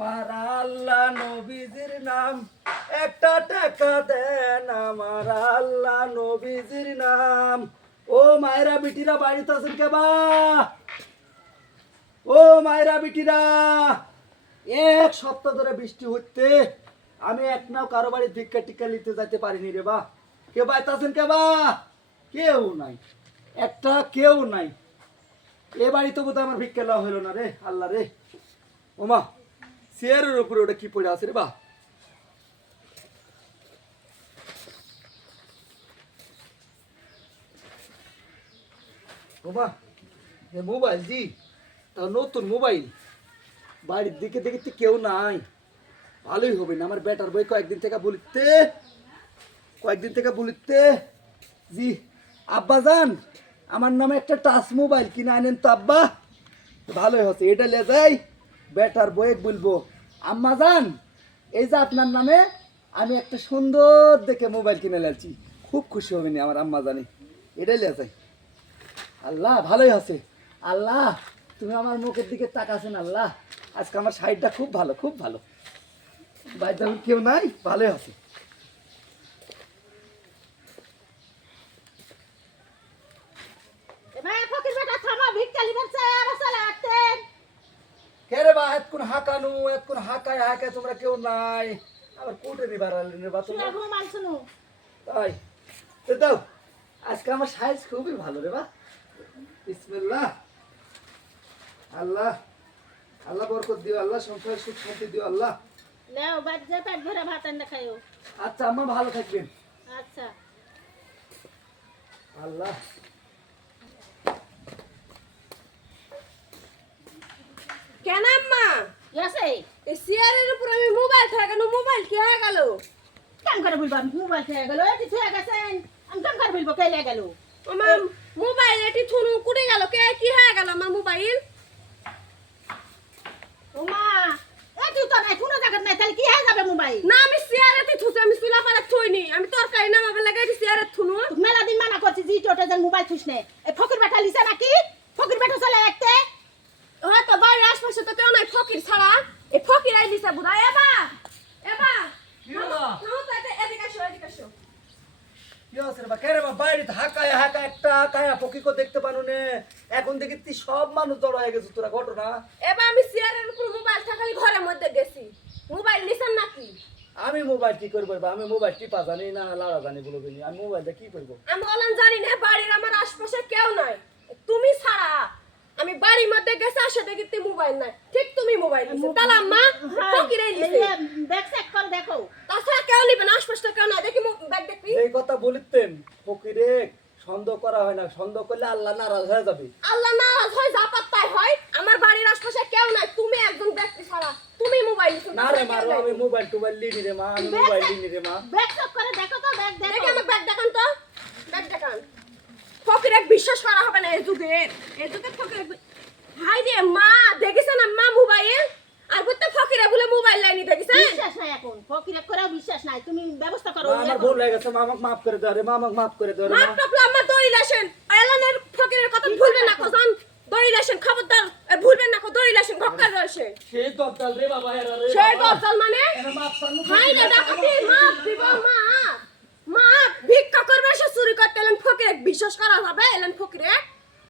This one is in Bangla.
আমার আল্লাহ নবীজির নাম একটা টাকা দেন আমার আল্লাহ নবীজির নাম। ও মায়েরা বিটিরা বাড়িতে আছেন কেবা? ও মায়েরা বিটিরা, এক সপ্তাহ ধরে বৃষ্টি হচ্ছে, আমি এক নাও কারো বাড়ি ভিক্ষা টিক্ষা নিতে যাইতে পারিনি রে বা। কে বাড়িতে আছেন কেবা? কেউ নাই, একটা কেউ নাই। এ বাড়িতে বোধহয় আমার ভিক্ষা লওয়া হলো না রে আল্লাহ রে। ওমা, চেয়ারের উপরে ওটা কি পড়ে আছে রে বা? ওমা, এ মোবাইল জি, তা নতুন মোবাইল, বাড়ির দিকে দেখতে কেউ নাই, ভালোই হবে না। আমার বেটার বই কয়েকদিন থেকে বলিতে জি, আব্বা যান আমার নামে একটা টাচ মোবাইল কিনে আনেন তো আব্বা। ভালোই হচ্ছে, এটা লে যাই বেটার বই বলবো, আম্মা যান এই যে আপনার নামে আমি একটা সুন্দর দেখে মোবাইল কিনে লাগছি, খুব খুশি হবেনি আমার আম্মা জানি। এটাই লে যাই। আল্লাহ ভালোই আছে, আল্লাহ তুমি আমার মুখের দিকে তাকাছেন আল্লাহ। আজকে আমার সাইডটা খুব ভালো, খুব ভালো, বাড়িতে কেউ নাই, ভালোই আছে। কেরে বা এতক্ষণ হাঁকানু, এতক্ষণ হাঁকায় হাঁকায় তোমরা কেউ নাই, আবার কোটে নিবার নেবা তোমরা তাই তো দাও। আজকে আমার সাইজ খুবই ভালো রে বা। বিসমিল্লাহ। আল্লাহ আল্লাহ বরকত দিও, আল্লাহ সংসার সুখ শান্তি দিও আল্লাহ। নাও বাদ যা পেট ভরে ভাত রান্না খাইও। আচ্ছা আম্মা ভালো থাকবেন। আচ্ছা আল্লাহ কেন আম্মা ইয়াসে এই চেয়ারের উপর আমি মোবাইল থাকানো, মোবাইল কি হয়ে গেল? কেন করে বলবো আমি মোবাইল খেয়ে গেল? এটি ছুঁয়ে গেছেন, আমি কেন করে বলবো কে লে গেল? আমার মোবাইল এটি থুনু কুড়ে গেল, কে কি হয়ে গেল আমার মোবাইল? ওমা এটি তো নাই, কোনো জায়গা নাই, তাহলে কি হয়ে যাবে মোবাইল? না আমি চেয়ারেতে থুছি, আমি চুলা পাড়া থইনি, আমি তরকারি নামাবে লাগে এটি চেয়ারে থুনু। মেলা দিন মানা করছি জি টোটে যেন মোবাইল থুস নে। এই ফকির বেটা লিছে নাকি? ফকির বেটা চলে একতে হয়তো বাড়ির আশপাশে তো কেউ নাই ফকির ছাড়া, এই ফকির আই দিছে বুড়া। এবা এবা কি হলো? নাও তো এদিকে আসো, এদিকে আসো। কি হচ্ছে রে বা? কেরে বা বাড়িতে হাঁকায় হাঁকায় একটা কায়া পক্ষীকে দেখতে পানু নে, এখন দেখি তুই সব মানুষ জড়ো হয়ে গেছে তোরা ঘটনা। এবার আমি চেয়ারের উপর মোবাইল থাকালি ঘরের মধ্যে গেছি, মোবাইল নিছেন নাকি? আমি মোবাইল কি করবো বা? আমি মোবাইল টিপা জানি না লাড়া জানি বলে বলি, আমি মোবাইলটা কি করবো? আমি বললাম জানি না, বাড়ির আমার আশপাশে কেউ নাই, তুমি ছাড়া। আমি বাড়ির মধ্যে গেছে, আসে দেখি তুই মোবাইল নাই, ঠিক তুমি মোবাইল নিছো তাহলে আম্মা ফকিরাই নিছে। ব্যাগ চেক করে দেখো। তাছাড়া কেউ নিবে না, আশপাশে কেউ নাই, দেখি ব্যাগ দেখবি। এই কথা বলিতেন ফকিরে, সন্দেহ করা হয় না, সন্দেহ করলে আল্লাহ নারাজ হয়ে যাবে। আল্লাহ নারাজ হয়, যা পাত্তাই হয়, আমার বাড়ির আশপাশে কেউ নাই, তুমি একজন ব্যক্তি ছাড়া তুমি মোবাইল নিছো। না রে মা, আমি মোবাইল টোবাইল লিনি রে মা, আমি মোবাইল লিনি রে মা। ব্যাগ চেক করে দেখো তো, ব্যাগ দেখি দেখো। আমার ব্যাগ দেখান তো, ব্যাগ দেখান। ফকির এক বিশ্বাস করা হবে না এই যুগে ফকির। হাই রে মা, দেখিছেন আম্মা মোবাইল? আর বলতে ফকিরে বলে মোবাইল লাইনি দেখিছেন? বিশ্বাস নাই এখন, ফকিরে করেও বিশ্বাস নাই, তুমি ব্যবস্থা করো। মা, আমার ভুল হয়ে গেছে মা, আমাকে মাফ করে দাও রে মা, আমাকে মাফ করে দাও রে মাপ মা। টাপলা আমার দড়িল আসেন, এলানের ফকিরের কথা ভুলবেন না কজন। দড়িল আসেন খবরদার, ভুলবেন না দড়িল আসেন ভক্কার আসে। সেই দরজাল রে বাবা, এরা রে সেই বাবা। দরজাল মানে এরা মাফ চানু হাই রে ডাকাতি, মাপ দিব মা। মা ভিক্ষা করবে, সে চুরি করতে এলেন ফকিরে, বিশ্বাস করা হবে এলেন ফকিরে?